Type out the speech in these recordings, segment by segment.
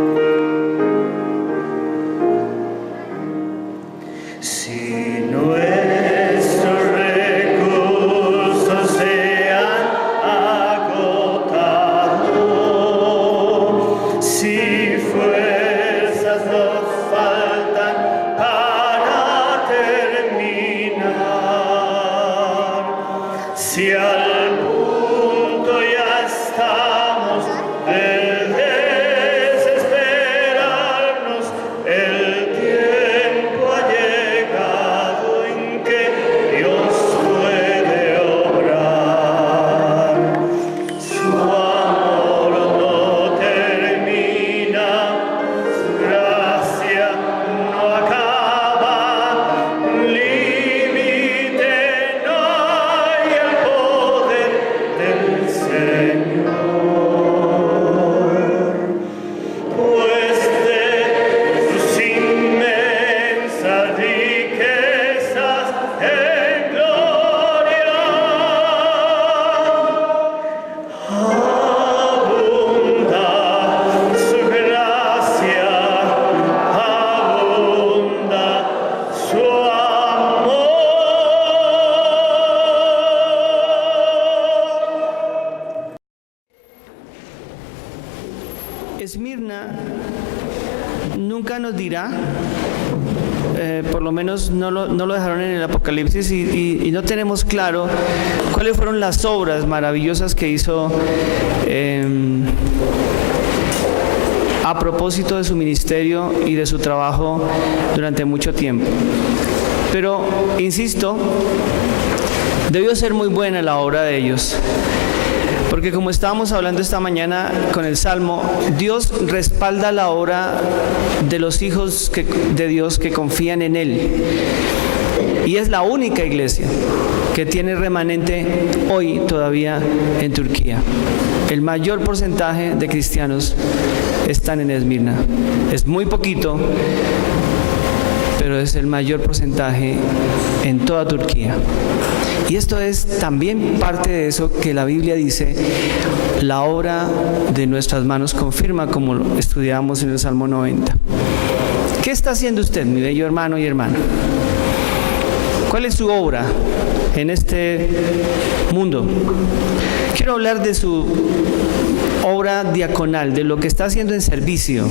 Si nuestros recursos se han agotado, si fuerzas nos faltan para terminar, si al punto ya estamos de desesperarnos, el tiempo ha llegado en que Dios puede obrar. Su amor no termina, su gracia no acaba, límite no hay al poder del Señor. Pues de sus inmensas riquezas en gloria abunda su gracia, abunda su amor. Esmirna nunca nos dirá, por lo menos no lo dejaron en el Apocalipsis y no tenemos claro cuáles fueron las obras maravillosas que hizo a propósito de su ministerio y de su trabajo durante mucho tiempo. Pero, insisto, debió ser muy buena la obra de ellos. Porque como estábamos hablando esta mañana con el Salmo, Dios respalda la obra de los hijos de Dios que confían en Él. Y es la única iglesia que tiene remanente hoy todavía en Turquía. El mayor porcentaje de cristianos están en Esmirna. Es muy poquito, pero es el mayor porcentaje en toda Turquía. Y esto es también parte de eso que la Biblia dice, la obra de nuestras manos confirma, como estudiamos en el Salmo 90. ¿Qué está haciendo usted, mi bello hermano y hermana? ¿Cuál es su obra en este mundo? Quiero hablar de su obra diaconal, de lo que está haciendo en servicio.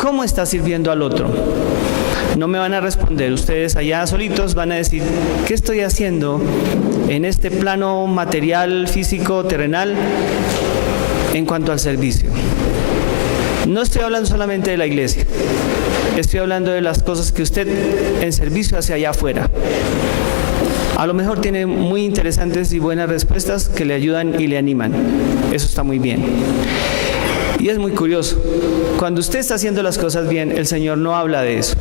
¿Cómo está sirviendo al otro? No me van a responder, ustedes allá solitos van a decir, ¿qué estoy haciendo en este plano material, físico, terrenal, en cuanto al servicio? No estoy hablando solamente de la iglesia, estoy hablando de las cosas que usted en servicio hacia allá afuera. A lo mejor tiene muy interesantes y buenas respuestas que le ayudan y le animan. Eso está muy bien. Y es muy curioso, cuando usted está haciendo las cosas bien, el Señor no habla de eso,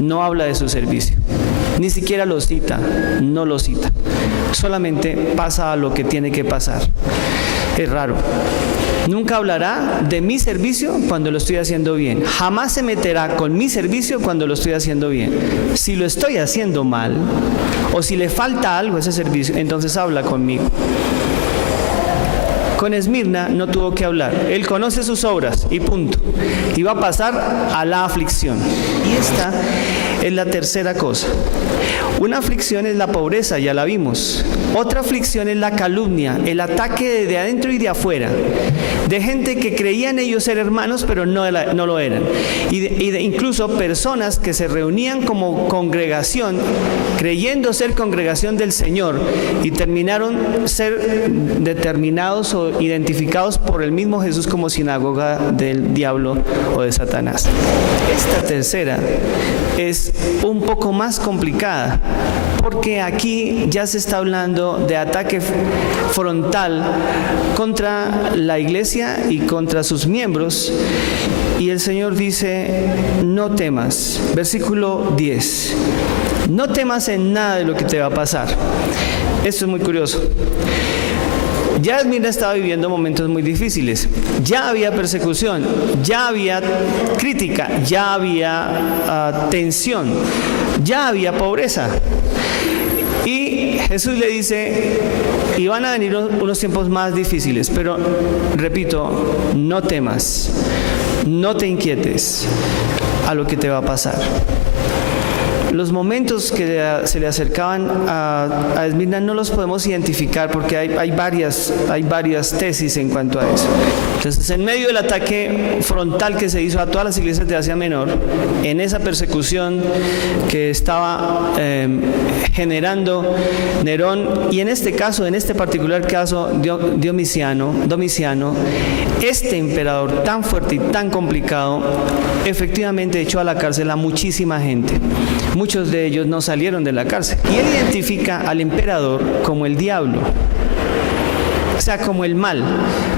no habla de su servicio, ni siquiera lo cita, no lo cita, solamente pasa a lo que tiene que pasar. Es raro. Nunca hablará de mi servicio cuando lo estoy haciendo bien, jamás se meterá con mi servicio cuando lo estoy haciendo bien. Si lo estoy haciendo mal, o si le falta algo a ese servicio, entonces habla conmigo. Con Esmirna no tuvo que hablar. Él conoce sus obras y punto. Y va a pasar a la aflicción. Y esta es la tercera cosa. Una aflicción es la pobreza, ya la vimos. Otra aflicción es la calumnia, el ataque de adentro y de afuera, de gente que creían ellos ser hermanos, pero no lo eran. Y de incluso personas que se reunían como congregación, creyendo ser congregación del Señor, y terminaron ser determinados o identificados por el mismo Jesús como sinagoga del diablo o de Satanás. Esta tercera es un poco más complicada, porque aquí ya se está hablando de ataque frontal contra la iglesia y contra sus miembros, y el Señor dice, no temas, versículo 10, no temas en nada de lo que te va a pasar. Esto es muy curioso. Ya Esmirna estaba viviendo momentos muy difíciles, ya había persecución, ya había crítica, ya había tensión, ya había pobreza. Y Jesús le dice, y van a venir unos tiempos más difíciles, pero repito, no temas, no te inquietes a lo que te va a pasar. Los momentos que se le acercaban a Esmirna no los podemos identificar porque hay varias tesis en cuanto a eso. Entonces, en medio del ataque frontal que se hizo a todas las iglesias de Asia Menor, en esa persecución que estaba generando Nerón, y en este particular caso, Domiciano, este emperador tan fuerte y tan complicado, efectivamente echó a la cárcel a muchísima gente. Muchos de ellos no salieron de la cárcel. Y él identifica al emperador como el diablo, o sea, como el mal.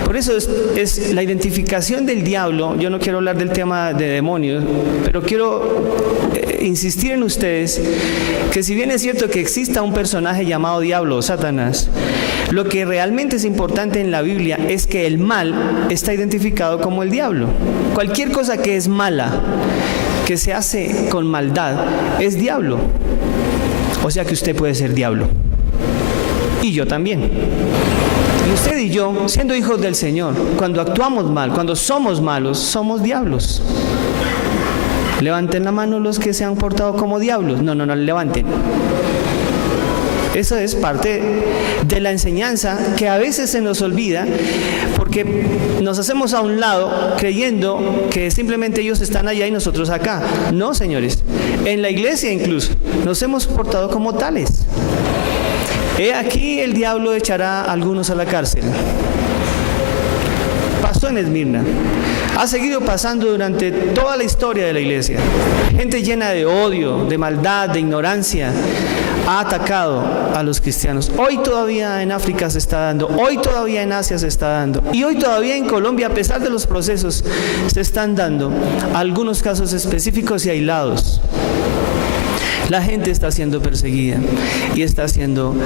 Por eso es la identificación del diablo. Yo no quiero hablar del tema de demonios, pero quiero insistir en ustedes que si bien es cierto que exista un personaje llamado diablo o Satanás, lo que realmente es importante en la Biblia es que el mal está identificado como el diablo. Cualquier cosa que es mala, que se hace con maldad, es diablo. O sea que usted puede ser diablo. Y yo también. Y usted y yo, siendo hijos del Señor, cuando actuamos mal, cuando somos malos, somos diablos. Levanten la mano los que se han portado como diablos. No, levanten. Eso es parte de la enseñanza que a veces se nos olvida porque nos hacemos a un lado creyendo que simplemente ellos están allá y nosotros acá. No, señores, en la iglesia incluso nos hemos portado como tales. He aquí el diablo echará a algunos a la cárcel. Pasó en Esmirna. Ha seguido pasando durante toda la historia de la iglesia. Gente llena de odio, de maldad, de ignorancia, ha atacado a los cristianos. Hoy todavía en África se está dando, hoy todavía en Asia se está dando, y hoy todavía en Colombia, a pesar de los procesos, se están dando algunos casos específicos y aislados. La gente está siendo perseguida y está siendo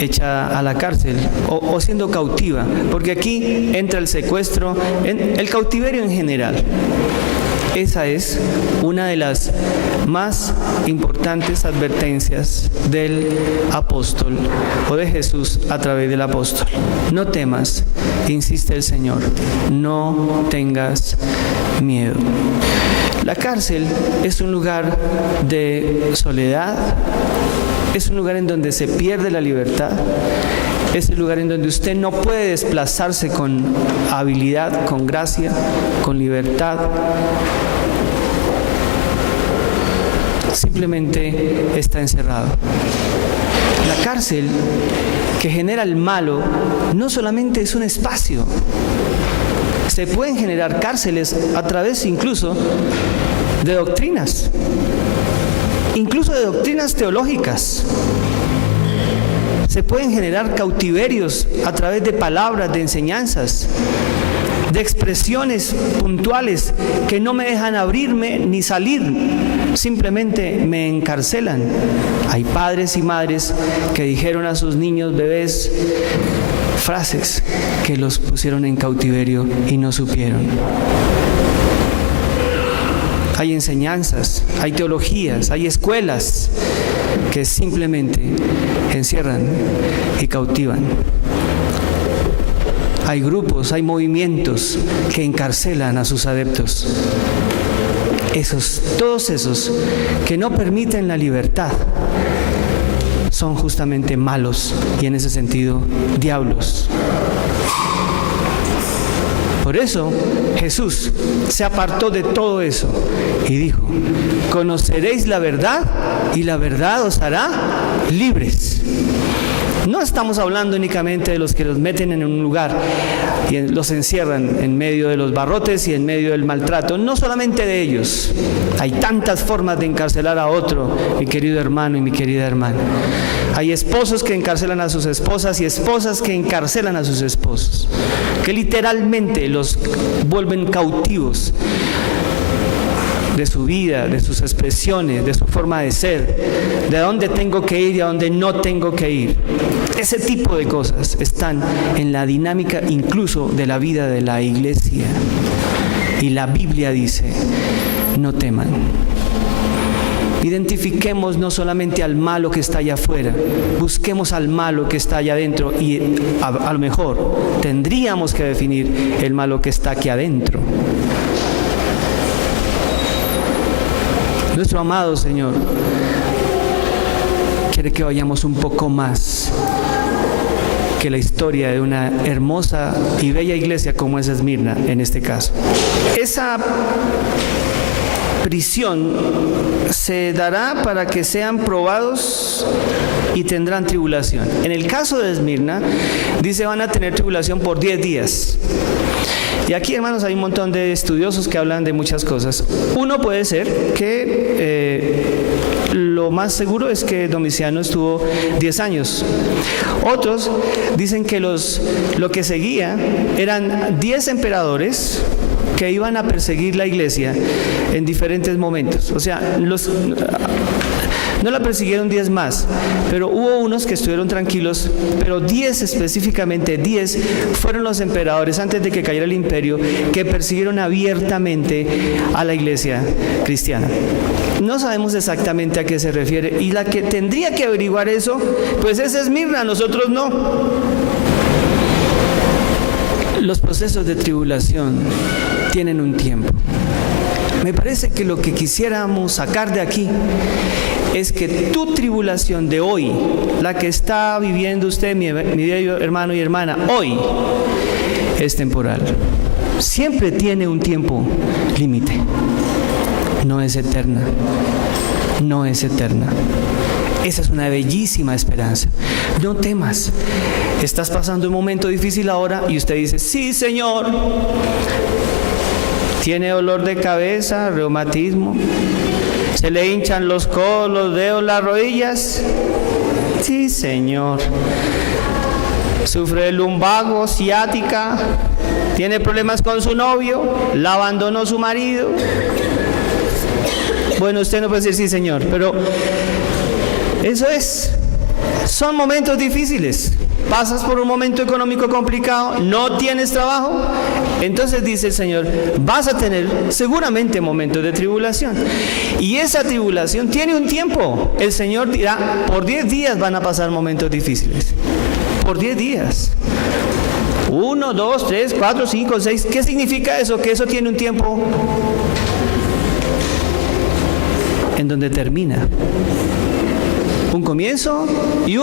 echada a la cárcel o siendo cautiva, porque aquí entra el secuestro, el cautiverio en general. Esa es una de las más importantes advertencias del apóstol o de Jesús a través del apóstol. No temas, insiste el Señor, no tengas miedo. La cárcel es un lugar de soledad, es un lugar en donde se pierde la libertad, es el lugar en donde usted no puede desplazarse con habilidad, con gracia, con libertad. Simplemente está encerrado. La cárcel que genera el malo no solamente es un espacio. Se pueden generar cárceles a través incluso de doctrinas, incluso de doctrinas teológicas. Se pueden generar cautiverios a través de palabras, de enseñanzas, de expresiones puntuales que no me dejan abrirme ni salir, simplemente me encarcelan. Hay padres y madres que dijeron a sus niños, bebés, frases que los pusieron en cautiverio y no supieron. Hay enseñanzas, hay teologías, hay escuelas que simplemente encierran y cautivan. Hay grupos, hay movimientos que encarcelan a sus adeptos. Todos esos que no permiten la libertad son justamente malos y en ese sentido diablos. Por eso Jesús se apartó de todo eso y dijo: conoceréis la verdad y la verdad os hará libres. No estamos hablando únicamente de los que los meten en un lugar y los encierran en medio de los barrotes y en medio del maltrato. No solamente de ellos. Hay tantas formas de encarcelar a otro, mi querido hermano y mi querida hermana. Hay esposos que encarcelan a sus esposas y esposas que encarcelan a sus esposos, que literalmente los vuelven cautivos de su vida, de sus expresiones, de su forma de ser, de a dónde tengo que ir y a dónde no tengo que ir. Ese tipo de cosas están en la dinámica incluso de la vida de la iglesia. Y la Biblia dice: no teman. Identifiquemos no solamente al malo que está allá afuera, busquemos al malo que está allá adentro y a lo mejor tendríamos que definir el malo que está aquí adentro. Nuestro amado Señor quiere que vayamos un poco más que la historia de una hermosa y bella iglesia como es Esmirna en este caso. Esa prisión se dará para que sean probados y tendrán tribulación. En el caso de Esmirna, dice van a tener tribulación por 10 días. Y aquí, hermanos, hay un montón de estudiosos que hablan de muchas cosas. Uno puede ser que lo más seguro es que Domiciano estuvo 10 años. Otros dicen que lo que seguía eran 10 emperadores que iban a perseguir la iglesia en diferentes momentos. O sea, no la persiguieron 10 más, pero hubo unos que estuvieron tranquilos, pero 10 específicamente, 10 fueron los emperadores antes de que cayera el imperio que persiguieron abiertamente a la iglesia cristiana. No sabemos exactamente a qué se refiere, y la que tendría que averiguar eso, pues es Esmirna, nosotros no. Los procesos de tribulación tienen un tiempo. Me parece que lo que quisiéramos sacar de aquí es que tu tribulación de hoy, la que está viviendo usted, mi hermano y hermana, hoy es temporal. Siempre tiene un tiempo límite. No es eterna. No es eterna. Esa es una bellísima esperanza. No temas. Estás pasando un momento difícil ahora y usted dice, sí, Señor. Tiene dolor de cabeza, reumatismo, se le hinchan los codos, los dedos, las rodillas. Sí, Señor. Sufre de lumbago, ciática, tiene problemas con su novio, la abandonó su marido. Bueno, usted no puede decir sí, Señor, pero eso son momentos difíciles. Pasas por un momento económico complicado, no tienes trabajo, entonces dice el Señor, vas a tener seguramente momentos de tribulación. Y esa tribulación tiene un tiempo. El Señor dirá, por 10 días van a pasar momentos difíciles. Por 10 días. 1, 2, 3, 4, 5, 6. ¿Qué significa eso? Que eso tiene un tiempo en donde termina. Un comienzo y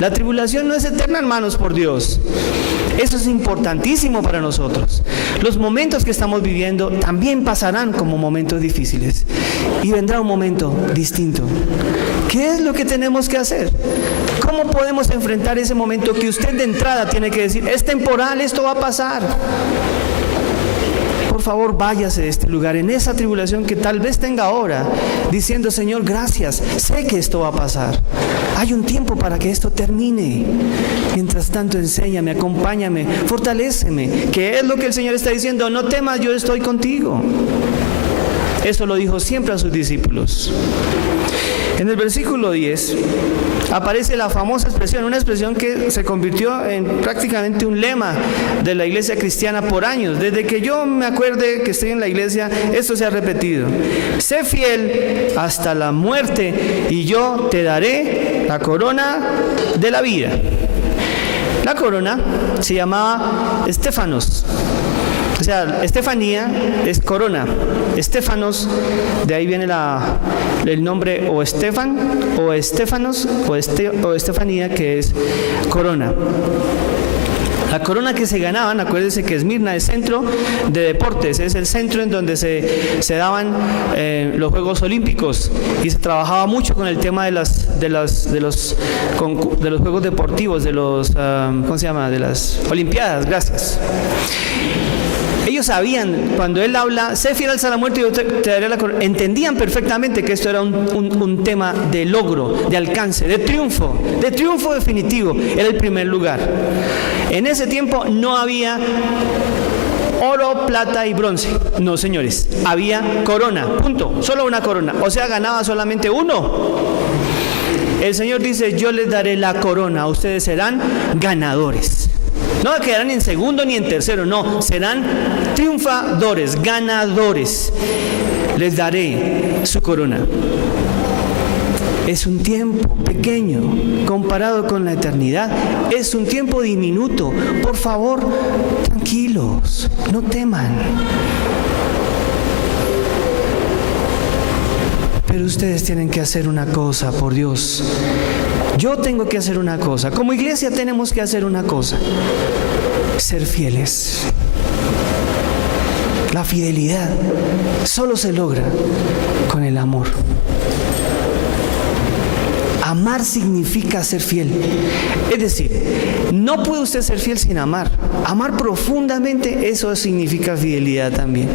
la tribulación no es eterna, hermanos, por Dios. Eso es importantísimo para nosotros. Los momentos que estamos viviendo también pasarán como momentos difíciles. Y vendrá un momento distinto. ¿Qué es lo que tenemos que hacer? ¿Cómo podemos enfrentar ese momento que usted de entrada tiene que decir, es temporal, esto va a pasar? Por favor, váyase de este lugar en esa tribulación que tal vez tenga ahora, diciendo, Señor, gracias, sé que esto va a pasar. Hay un tiempo para que esto termine. Mientras tanto, enséñame, acompáñame, fortaléceme, que es lo que el Señor está diciendo, no temas, yo estoy contigo. Eso lo dijo siempre a sus discípulos. En el versículo 10 aparece la famosa expresión, una expresión que se convirtió en prácticamente un lema de la iglesia cristiana por años. Desde que yo me acuerde que estoy en la iglesia, esto se ha repetido. Sé fiel hasta la muerte y yo te daré la corona de la vida. La corona se llamaba Estéfanos. O sea, Estefanía es corona. Estéfanos, de ahí viene el nombre o Estefan, o Estéfanos, o Estefanía, que es corona. La corona que se ganaban, acuérdense que Esmirna es centro de deportes, es el centro en donde se daban los Juegos Olímpicos y se trabajaba mucho con el tema de los Juegos Deportivos, de las Olimpiadas, gracias. Ellos sabían, cuando él habla, sé fiel hasta la muerte y yo te daré la corona, entendían perfectamente que esto era un tema de logro, de alcance, de triunfo definitivo, era el primer lugar. En ese tiempo no había oro, plata y bronce, no señores, había corona, punto, solo una corona, o sea, ganaba solamente uno. El Señor dice, yo les daré la corona, ustedes serán ganadores. No quedarán en segundo ni en tercero, no, serán triunfadores, ganadores. Les daré su corona. Es un tiempo pequeño comparado con la eternidad. Es un tiempo diminuto. Por favor, tranquilos, no teman. Pero ustedes tienen que hacer una cosa, por Dios. Yo tengo que hacer una cosa. Como iglesia tenemos que hacer una cosa. Ser fieles. La fidelidad solo se logra con el amor. Amar significa ser fiel. Es decir, no puede usted ser fiel sin amar. Amar profundamente, eso significa fidelidad también.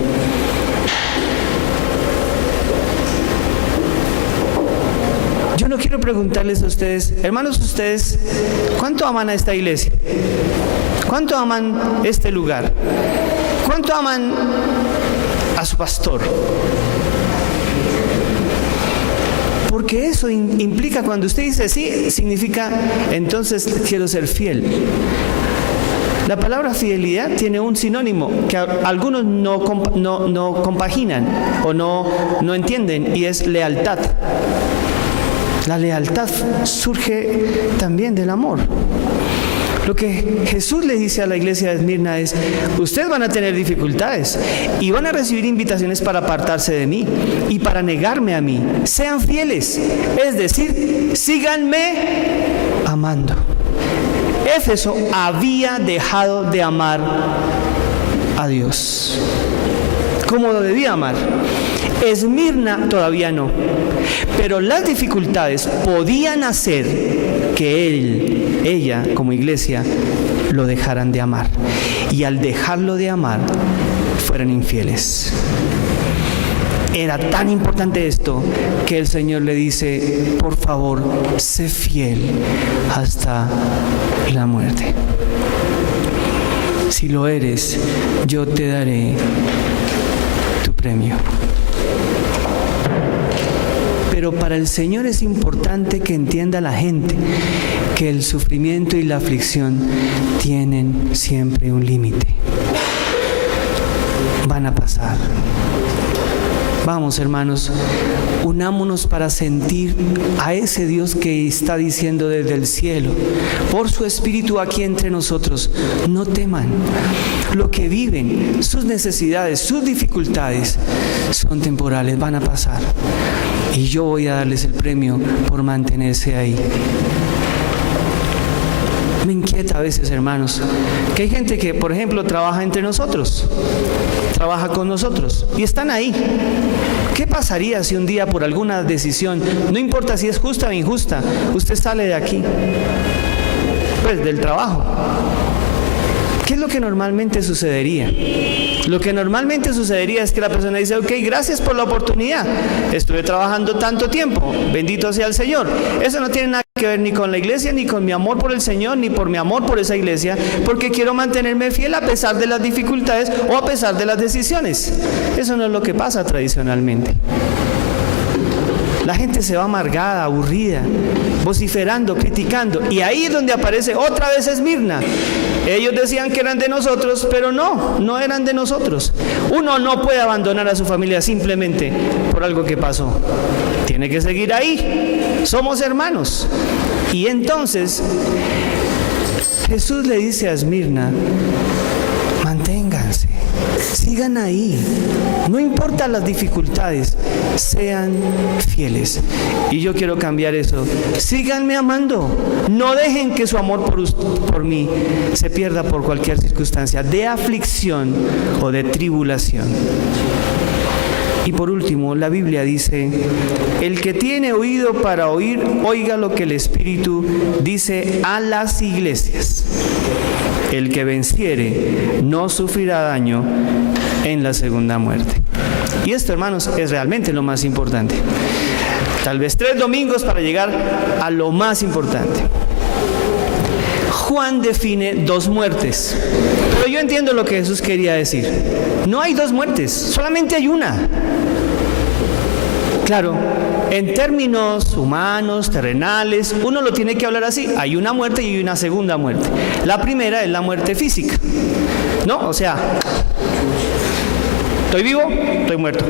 Yo no quiero preguntarles a ustedes, hermanos, ustedes, ¿cuánto aman a esta iglesia? ¿Cuánto aman este lugar? ¿Cuánto aman a su pastor? Porque eso implica, cuando usted dice sí, significa, entonces quiero ser fiel. La palabra fidelidad tiene un sinónimo que algunos no compaginan o no entienden, y es lealtad. La lealtad surge también del amor. Lo que Jesús le dice a la iglesia de Esmirna es: ustedes van a tener dificultades y van a recibir invitaciones para apartarse de mí y para negarme a mí. Sean fieles, es decir, síganme amando. Éfeso había dejado de amar a Dios como lo debía amar. Esmirna todavía no, pero las dificultades podían hacer que ella como iglesia lo dejaran de amar, y al dejarlo de amar fueran infieles. Era tan importante esto que el Señor le dice: por favor, sé fiel hasta la muerte. Si lo eres, yo te daré tu premio. Pero para el Señor es importante que entienda la gente que el sufrimiento y la aflicción tienen siempre un límite. Van a pasar. Vamos, hermanos, unámonos para sentir a ese Dios que está diciendo desde el cielo, por su Espíritu aquí entre nosotros: no teman. Lo que viven, sus necesidades, sus dificultades son temporales, van a pasar. Y yo voy a darles el premio por mantenerse ahí. Me inquieta a veces, hermanos, que hay gente que, por ejemplo, trabaja entre nosotros, trabaja con nosotros y están ahí. ¿Qué pasaría si un día, por alguna decisión, no importa si es justa o injusta, usted sale de aquí, pues del trabajo? ¿Qué es lo que normalmente sucedería? Lo que normalmente sucedería es que la persona dice: ok, gracias por la oportunidad, estuve trabajando tanto tiempo, bendito sea el Señor. Eso no tiene nada que ver ni con la iglesia, ni con mi amor por el Señor, ni por mi amor por esa iglesia, porque quiero mantenerme fiel a pesar de las dificultades o a pesar de las decisiones. Eso no es lo que pasa tradicionalmente. La gente se va amargada, aburrida, vociferando, criticando, y ahí es donde aparece otra vez Esmirna. Ellos decían que eran de nosotros, pero no eran de nosotros. Uno no puede abandonar a su familia simplemente por algo que pasó. Tiene que seguir ahí. Somos hermanos. Y entonces Jesús le dice a Esmirna: manténganse, sigan ahí, no importa las dificultades, sean fieles. Y yo quiero cambiar eso: síganme amando, no dejen que su amor por mí se pierda por cualquier circunstancia de aflicción o de tribulación. Y por último, la Biblia dice: el que tiene oído para oír, oiga lo que el Espíritu dice a las iglesias. El que venciere no sufrirá daño en la segunda muerte. Y esto, hermanos, es realmente lo más importante. Tal vez 3 domingos para llegar a lo más importante. Juan define 2 muertes, pero yo entiendo lo que Jesús quería decir. No hay 2 muertes, solamente hay una. Claro, en términos humanos, terrenales, uno lo tiene que hablar así. Hay una muerte y hay una segunda muerte. La primera es la muerte física, ¿no? O sea, estoy vivo, estoy muerto.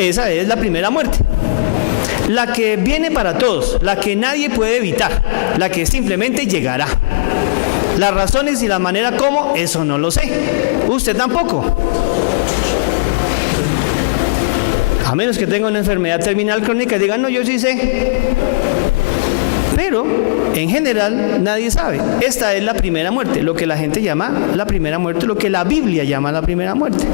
Esa es la primera muerte. La que viene para todos, la que nadie puede evitar, la que simplemente llegará. Las razones y la manera como, eso no lo sé. Usted tampoco. A menos que tenga una enfermedad terminal crónica y diga, no, yo sí sé. Pero, en general, nadie sabe. Esta es la primera muerte, lo que la gente llama la primera muerte, lo que la Biblia llama la primera muerte.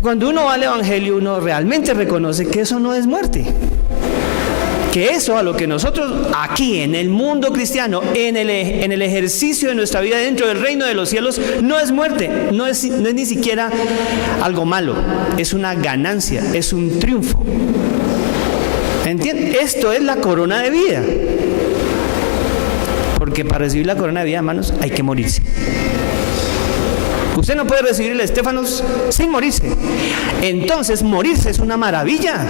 Cuando uno va al Evangelio, uno realmente reconoce que eso no es muerte. Que eso a lo que nosotros aquí en el mundo cristiano, en el ejercicio de nuestra vida dentro del reino de los cielos, no es muerte, no es ni siquiera algo malo, es una ganancia, es un triunfo. ¿Entienden? Esto es la corona de vida. Porque para recibir la corona de vida, hermanos, hay que morirse. Usted no puede recibir el estéfanos sin morirse. Entonces, morirse es una maravilla.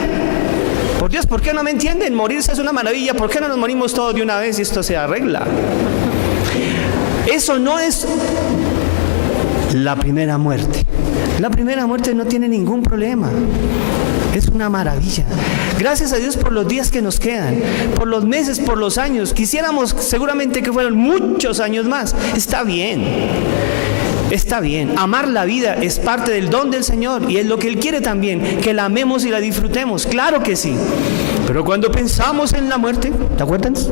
Por Dios, ¿por qué no me entienden? Morirse es una maravilla. ¿Por qué no nos morimos todos de una vez y esto se arregla? Eso no es la primera muerte. La primera muerte no tiene ningún problema. Es una maravilla. Gracias a Dios por los días que nos quedan, por los meses, por los años. Quisiéramos seguramente que fueran muchos años más. Está bien. Está bien, amar la vida es parte del don del Señor y es lo que Él quiere también, que la amemos y la disfrutemos, claro que sí. Pero cuando pensamos en la muerte, ¿te acuerdas?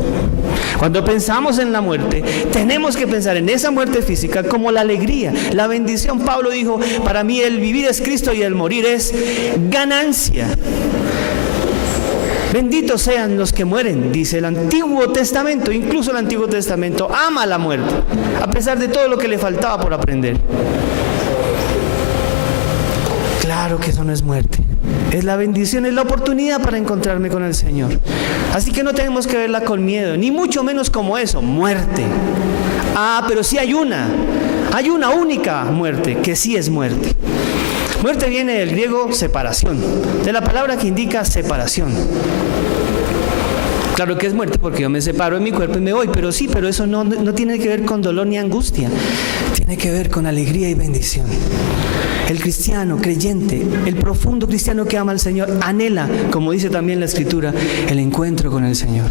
Cuando pensamos en la muerte, tenemos que pensar en esa muerte física como la alegría, la bendición. Pablo dijo, para mí el vivir es Cristo y el morir es ganancia. Benditos sean los que mueren, dice el Antiguo Testamento. Incluso el Antiguo Testamento ama la muerte, a pesar de todo lo que le faltaba por aprender. Claro que eso no es muerte. Es la bendición, es la oportunidad para encontrarme con el Señor. Así que no tenemos que verla con miedo, ni mucho menos como eso, muerte. Pero sí hay una única muerte, que sí es muerte. Muerte viene del griego separación, de la palabra que indica separación. Claro que es muerte porque yo me separo de mi cuerpo y me voy, pero eso no tiene que ver con dolor ni angustia, tiene que ver con alegría y bendición. El cristiano creyente, el profundo cristiano que ama al Señor, anhela, como dice también la Escritura, el encuentro con el Señor.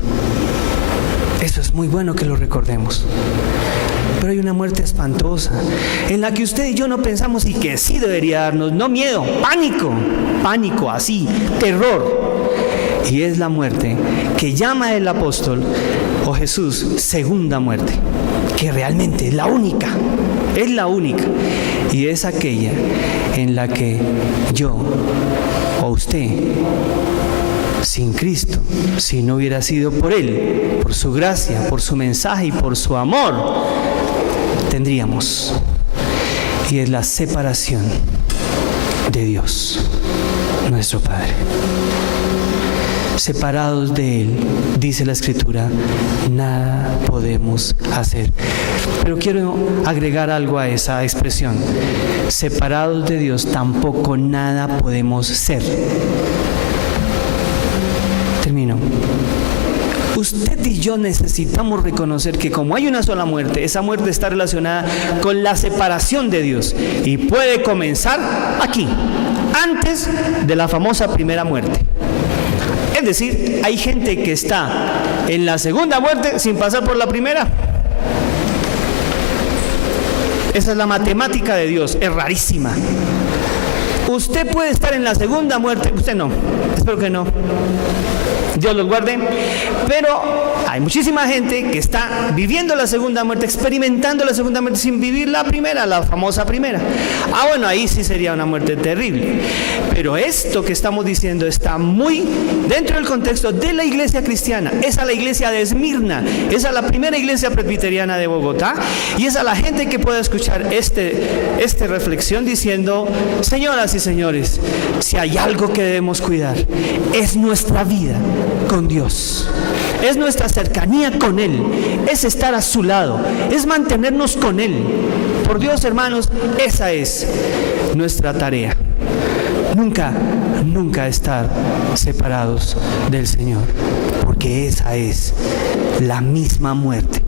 Eso es muy bueno que lo recordemos. Pero hay una muerte espantosa, en la que usted y yo no pensamos y que sí debería darnos, no miedo, pánico así, terror. Y es la muerte que llama el apóstol o Jesús segunda muerte, que realmente es la única, y es aquella en la que yo o usted, sin Cristo, si no hubiera sido por Él, por su gracia, por su mensaje y por su amor, tendríamos. Y es la separación de Dios, nuestro Padre. Separados de Él, dice la Escritura, nada podemos hacer. Pero quiero agregar algo a esa expresión. Separados de Dios, tampoco nada podemos ser. Termino. Usted y yo necesitamos reconocer que como hay una sola muerte, esa muerte está relacionada con la separación de Dios y puede comenzar aquí, antes de la famosa primera muerte. Es decir, hay gente que está en la segunda muerte sin pasar por la primera. Esa es la matemática de Dios, es rarísima. Usted puede estar en la segunda muerte, usted no, espero que no. Dios los guarde, pero hay muchísima gente que está viviendo la segunda muerte, experimentando la segunda muerte sin vivir la primera, la famosa primera. Bueno, ahí sí sería una muerte terrible. Pero esto que estamos diciendo está muy dentro del contexto de la iglesia cristiana. Es a la iglesia de Esmirna, es a la primera iglesia presbiteriana de Bogotá, y es a la gente que pueda escuchar esta reflexión diciendo, señoras y señores, si hay algo que debemos cuidar, es nuestra vida con Dios, es nuestra cercanía con Él, es estar a su lado, es mantenernos con Él. Por Dios, hermanos, esa es nuestra tarea. nunca estar separados del Señor, porque esa es la misma muerte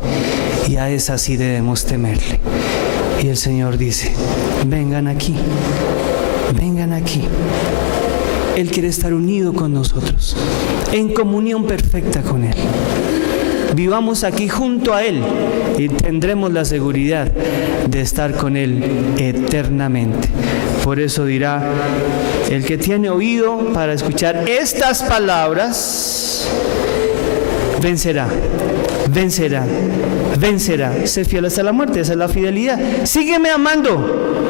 y a esa sí debemos temerle. Y el Señor dice: vengan aquí, vengan aquí. Él quiere estar unido con nosotros, en comunión perfecta con Él. Vivamos aquí junto a Él y tendremos la seguridad de estar con Él eternamente. Por eso dirá: el que tiene oído para escuchar estas palabras, vencerá, vencerá, vencerá. Sé fiel hasta la muerte, esa es la fidelidad. Sígueme amando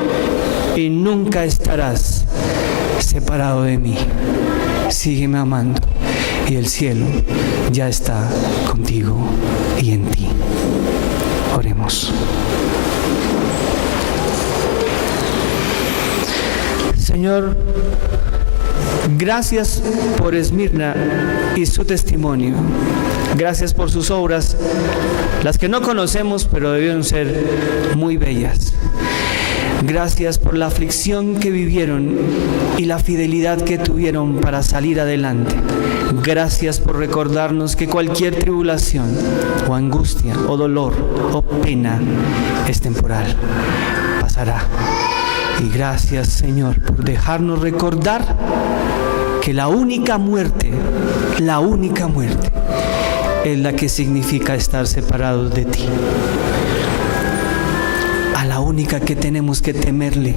y nunca estarás separado de mí. Sígueme amando y el cielo ya está contigo y en ti. Oremos. Señor, gracias por Esmirna y su testimonio. Gracias por sus obras, las que no conocemos, pero debieron ser muy bellas. Gracias por la aflicción que vivieron y la fidelidad que tuvieron para salir adelante. Gracias por recordarnos que cualquier tribulación o angustia o dolor o pena es temporal, pasará. Y gracias, Señor, por dejarnos recordar que la única muerte es la que significa estar separados de ti. A la única que tenemos que temerle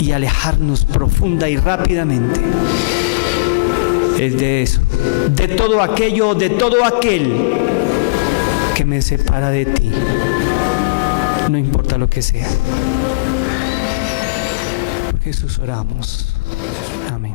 y alejarnos profunda y rápidamente es de eso, de todo aquello, de todo aquel que me separa de ti, no importa lo que sea. Por Jesús oramos. Amén.